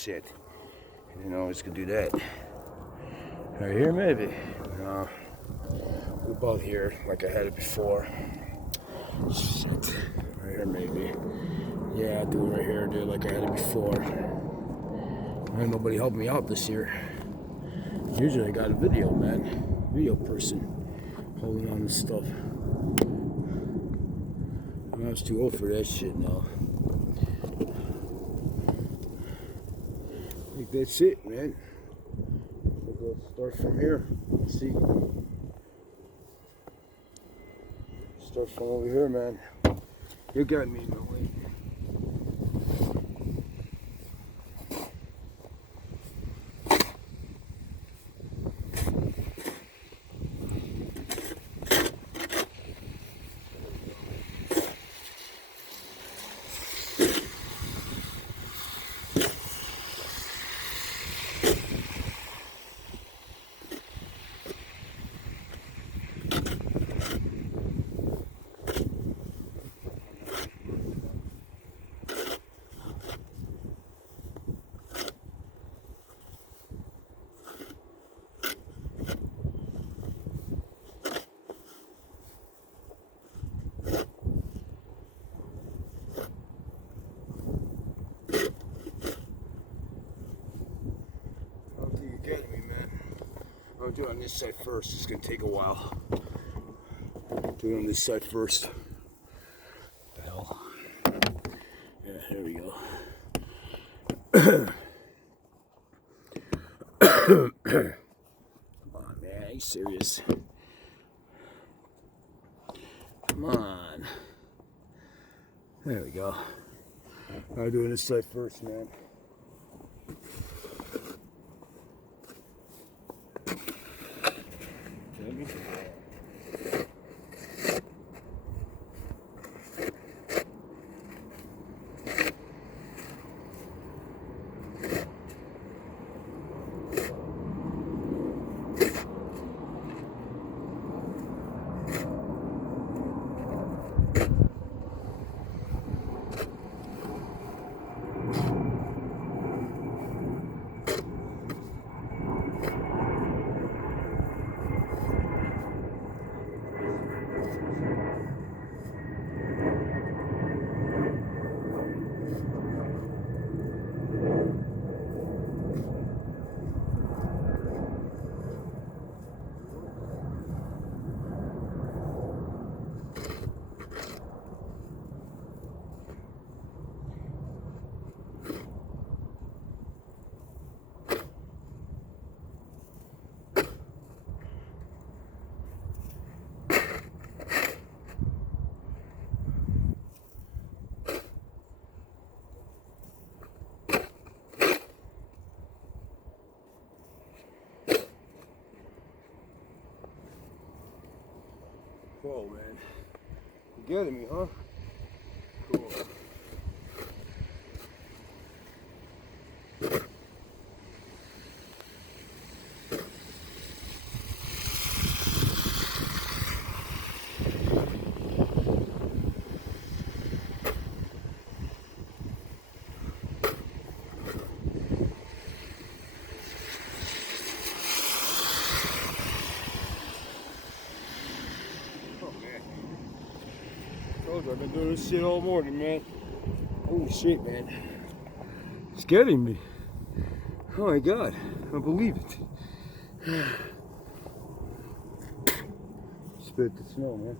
shit. You know, it's gonna do that. Right here, maybe. No. About here, like I had it before. Shit. Right here, maybe. Yeah, I'll do it right here, dude, like I had it before. Ain't nobody helped me out this year. Usually I got a video, man. Video person holding on to stuff. I was too old for that shit now. I think that's it, man. We'll start from here. Let's see. Start from over here, man. You got me, no way. I'll do it on this side first. It's gonna take a while. Do it on this side first. What the hell? Yeah, there we go. Come on, man. Are you serious? Come on. There we go. I'll do it on this side first, man. Whoa, man. You getting me, huh? Cool. I've been doing this shit all morning, man. Holy shit, man. It's getting me. Oh my god. I don't believe it. Spit the snow, man.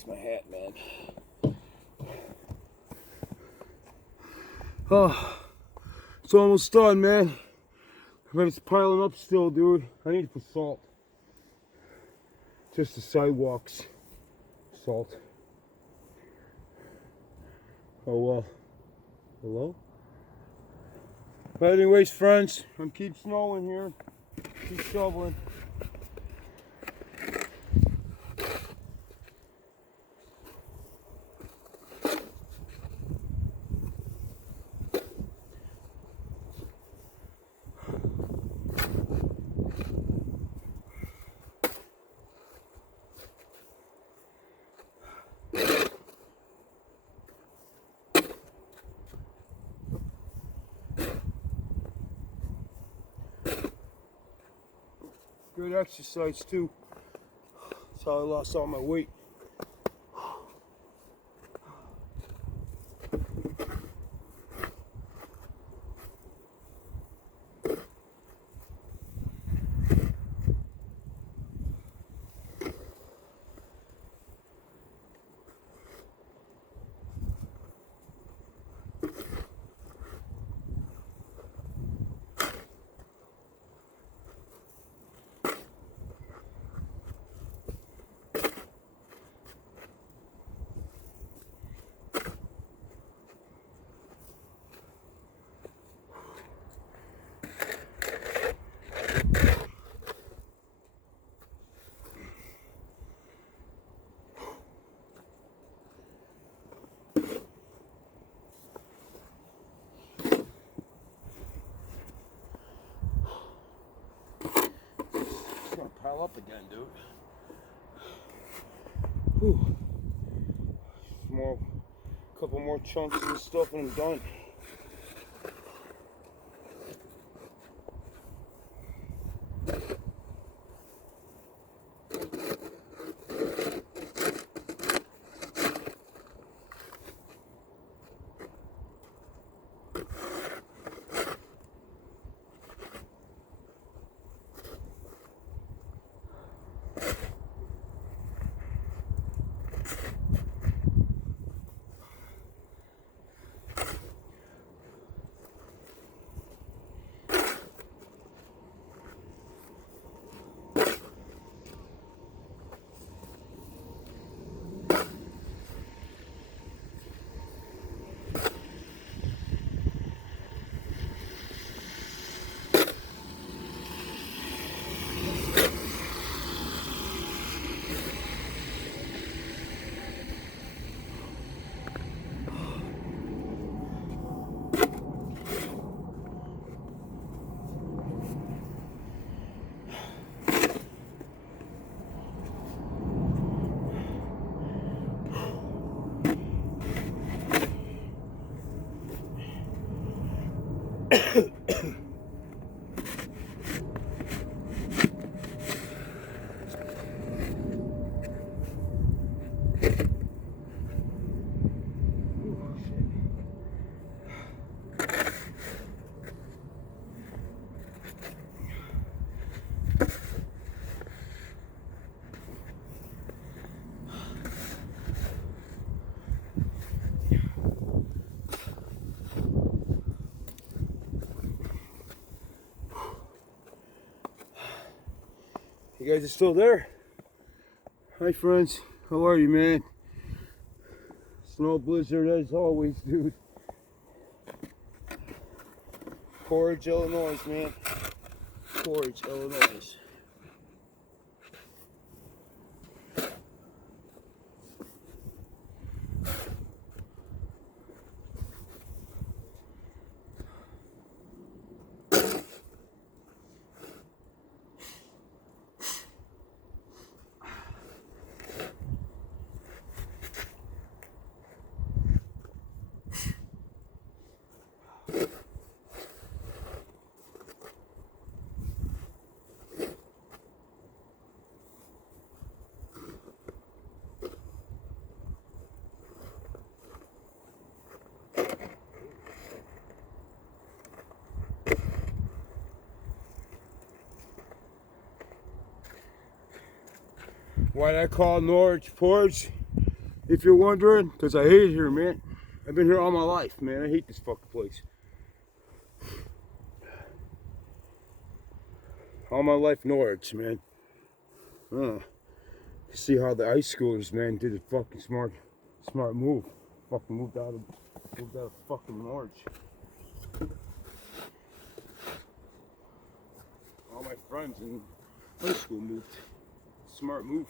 fix my hat, man. Oh, it's almost done, man. But it's piling up still, dude. I need to put salt. Just the sidewalks. Salt. Oh well. Hello? But anyways, friends, I'm keep snowing here. Keep shoveling. Good exercise too. That's how I lost all my weight. It's gonna pile up again, dude. Whew. Couple more chunks of this stuff and I'm done. You guys are still there? Hi friends, how are you, man? Snow blizzard as always, dude. Porridge, Illinois, man. Porridge, Illinois. Why I call Norwich porridge? If you're wondering, because I hate it here, man. I've been here all my life, man. I hate this fucking place. All my life, Norwich, man. See how the ice schoolers, man, did a fucking smart move. Fucking moved out of fucking Norwich. All my friends in high school moved. Smart move.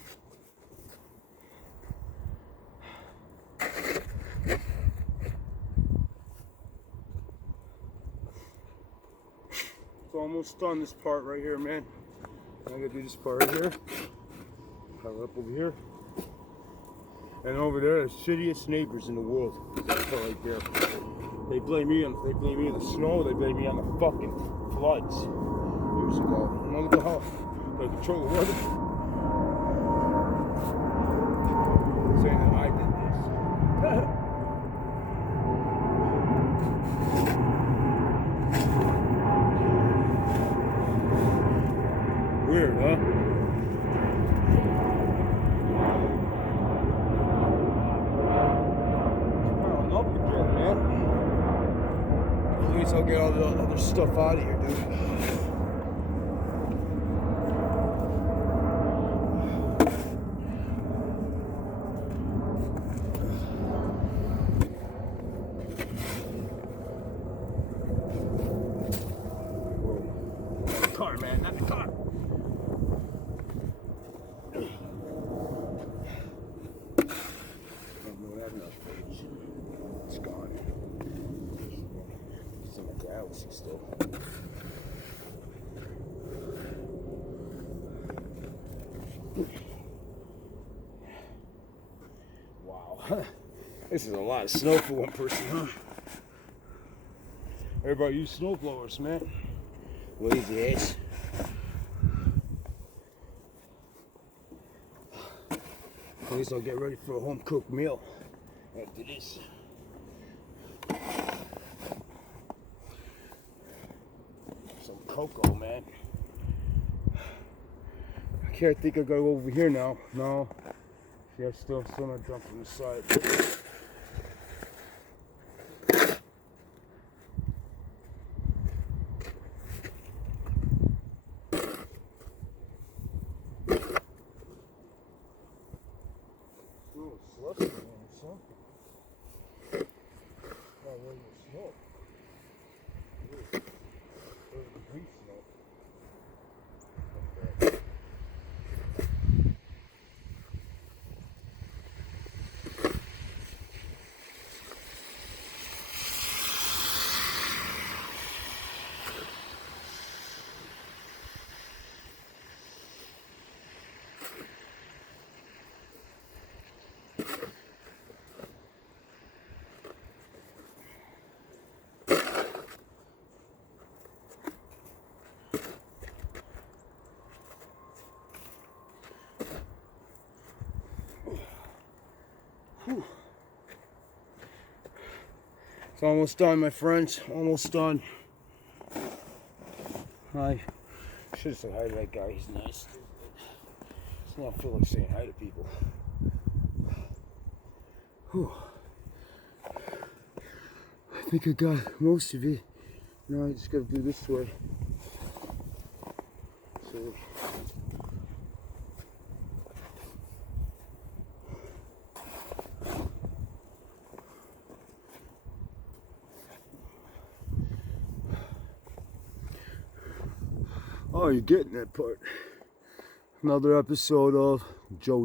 It's almost done, this part right here, man. I'm gonna do this part right here. Power up over here. And over there, the shittiest neighbors in the world. That part right there. They blame me on the snow, they blame me on the fucking floods years ago. And look at how they control the weather. Saying that I did this. Weird, huh? Well, up again, man. At least I'll get all the other stuff out of here, dude. Whoa. Car, man, not the car. It's gone. It's in the galaxy still. Wow. This is a lot of snow for one person, huh? Everybody use snow blowers, man. Lazy ass. At least I'll get ready for a home cooked meal after this. Some cocoa, man. I can't think I gotta go over here now. No. See, I still not drunk from the side. Whew. It's almost done, my friends. Almost done. I should have said hi to that guy. He's nice. It's not feel like saying hi to people. Whew. I think I got most of it. Now I just gotta do this way. So. Oh, you're getting that part. Another episode of Joey.